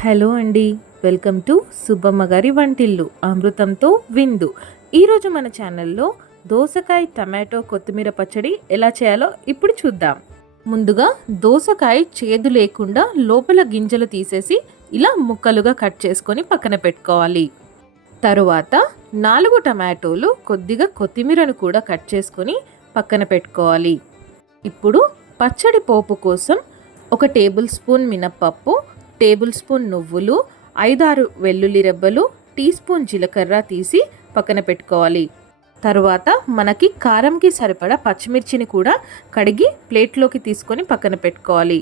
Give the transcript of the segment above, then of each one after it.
Hello అండి, welcome to Subbamma గారి వంటిల్లు అమృతంతో విందు. ఈరోజు మన ఛానల్లో దోసకాయ టమాటో కొత్తిమీర పచ్చడి ఎలా చేయాలో ఇప్పుడు చూద్దాం. ముందుగా దోసకాయ చేదు లేకుండా లోపల గింజలు తీసేసి ఇలా ముక్కలుగా కట్ చేసుకొని పక్కన పెట్టుకోవాలి. తరువాత 4 టమాటోలు కొద్దిగా కొత్తిమీరను కూడా కట్ చేసుకొని పక్కన పెట్టుకోవాలి. ఇప్పుడు పచ్చడి పోపు కోసం 1 టేబుల్ స్పూన్ మినప్పప్పు, టేబుల్ స్పూన్ నువ్వులు, 5-6 వెల్లుల్లి రెబ్బలు, టీ స్పూన్ జీలకర్ర తీసి పక్కన పెట్టుకోవాలి. తర్వాత మనకి కారంకి సరిపడా పచ్చిమిర్చిని కూడా కడిగి ప్లేట్లోకి తీసుకొని పక్కన పెట్టుకోవాలి.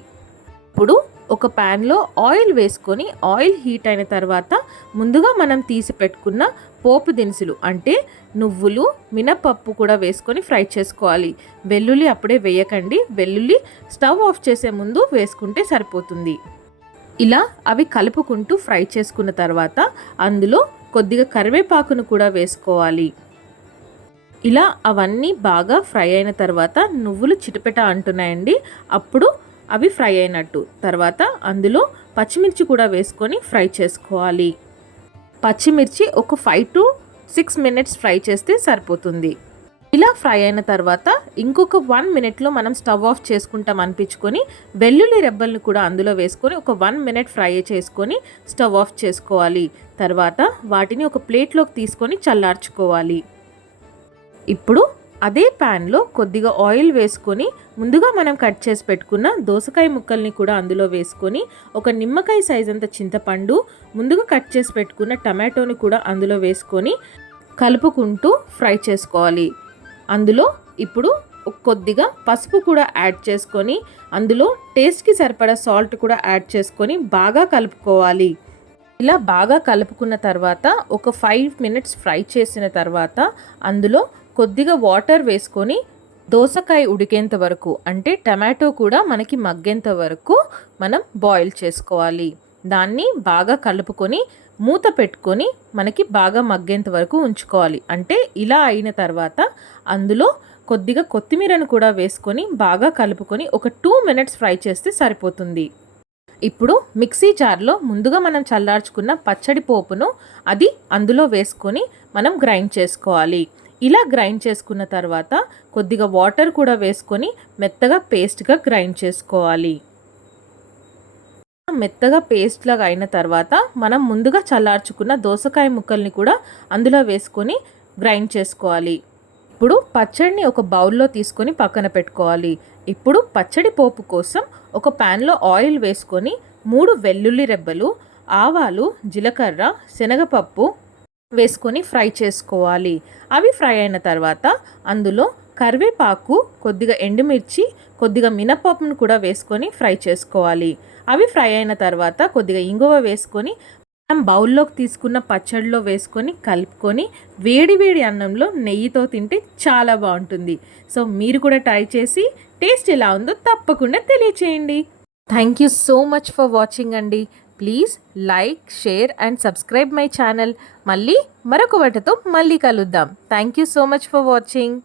ఇప్పుడు ఒక ప్యాన్లో ఆయిల్ వేసుకొని ఆయిల్ హీట్ అయిన తర్వాత ముందుగా మనం తీసి పెట్టుకున్న పోపు దినుసులు అంటే నువ్వులు, మినపప్పు కూడా వేసుకొని ఫ్రై చేసుకోవాలి. వెల్లుల్లి అప్పుడే వేయకండి, వెల్లుల్లి స్టవ్ ఆఫ్ చేసే ముందు వేసుకుంటే సరిపోతుంది. ఇలా అవి కలుపుకుంటూ ఫ్రై చేసుకున్న తర్వాత అందులో కొద్దిగా కరివేపాకును కూడా వేసుకోవాలి. ఇలా అవన్నీ బాగా ఫ్రై అయిన తర్వాత నువ్వులు చిటపెట అంటున్నాయండి, అప్పుడు అవి ఫ్రై అయినట్టు. తర్వాత అందులో పచ్చిమిర్చి కూడా వేసుకొని ఫ్రై చేసుకోవాలి. పచ్చిమిర్చి ఒక 5 to 6 minutes ఫ్రై చేస్తే సరిపోతుంది. ఇలా ఫ్రై అయిన తర్వాత ఇంకొక 1 minute మనం స్టవ్ ఆఫ్ చేసుకుంటాం అనిపించుకొని వెల్లుల్లి రెబ్బలను కూడా అందులో వేసుకొని ఒక 1 minute ఫ్రై చేసుకొని స్టవ్ ఆఫ్ చేసుకోవాలి. తర్వాత వాటిని ఒక ప్లేట్లోకి తీసుకొని చల్లార్చుకోవాలి. ఇప్పుడు అదే ప్యాన్లో కొద్దిగా ఆయిల్ వేసుకొని ముందుగా మనం కట్ చేసి పెట్టుకున్న దోసకాయ ముక్కల్ని కూడా అందులో వేసుకొని ఒక నిమ్మకాయ సైజ్ అంత చింతపండు, ముందుగా కట్ చేసి పెట్టుకున్న టమాటోని కూడా అందులో వేసుకొని కలుపుకుంటూ ఫ్రై చేసుకోవాలి. అందులో ఇప్పుడు కొద్దిగా పసుపు కూడా యాడ్ చేసుకొని అందులో టేస్ట్కి సరిపడా సాల్ట్ కూడా యాడ్ చేసుకొని బాగా కలుపుకోవాలి. ఇలా బాగా కలుపుకున్న తర్వాత ఒక 5 minutes ఫ్రై చేసిన తర్వాత అందులో కొద్దిగా వాటర్ వేసుకొని దోసకాయ ఉడికేంత వరకు అంటే టమాటో కూడా మనకి మగ్గేంత వరకు మనం బాయిల్ చేసుకోవాలి. దాన్ని బాగా కలుపుకొని మూత పెట్టుకొని మనకి బాగా మగ్గేంత వరకు ఉంచుకోవాలి. అంటే ఇలా అయిన తర్వాత అందులో కొద్దిగా కొత్తిమీరను కూడా వేసుకొని బాగా కలుపుకొని ఒక 2 minutes ఫ్రై చేస్తే సరిపోతుంది. ఇప్పుడు మిక్సీ జార్లో ముందుగా మనం చల్లార్చుకున్న పచ్చడి పోపును అది అందులో వేసుకొని మనం గ్రైండ్ చేసుకోవాలి. ఇలా గ్రైండ్ చేసుకున్న తర్వాత కొద్దిగా వాటర్ కూడా వేసుకొని మెత్తగా పేస్ట్గా గ్రైండ్ చేసుకోవాలి. మెత్తగా పేస్ట్ లాగా అయిన తర్వాత మనం ముందుగా చల్లార్చుకున్న దోసకాయ ముక్కల్ని కూడా అందులో వేసుకొని గ్రైండ్ చేసుకోవాలి. ఇప్పుడు పచ్చడిని ఒక బౌల్లో తీసుకొని పక్కన పెట్టుకోవాలి. ఇప్పుడు పచ్చడి పోపు కోసం ఒక ప్యాన్లో ఆయిల్ వేసుకొని 3 వెల్లుల్లి రెబ్బలు, ఆవాలు, జీలకర్ర, శనగపప్పు వేసుకొని ఫ్రై చేసుకోవాలి. అవి ఫ్రై అయిన తర్వాత అందులో కరివేపాకు, కొద్దిగా ఎండుమిర్చి, కొద్దిగా మినపప్పును కూడా వేసుకొని ఫ్రై చేసుకోవాలి. అవి ఫ్రై అయిన తర్వాత కొద్దిగా ఇంగువ వేసుకొని మనం బౌల్లోకి తీసుకున్న పచ్చడిలో వేసుకొని కలుపుకొని వేడి వేడి అన్నంలో నెయ్యితో తింటే చాలా బాగుంటుంది. సో మీరు కూడా ట్రై చేసి టేస్ట్ ఎలా ఉందో తప్పకుండా తెలియచేయండి. Thank you so much for watching అండి. Please like, share and subscribe my channel. మళ్ళీ మరొక వంటతో మళ్ళీ కలుద్దాం. Thank you so much for watching.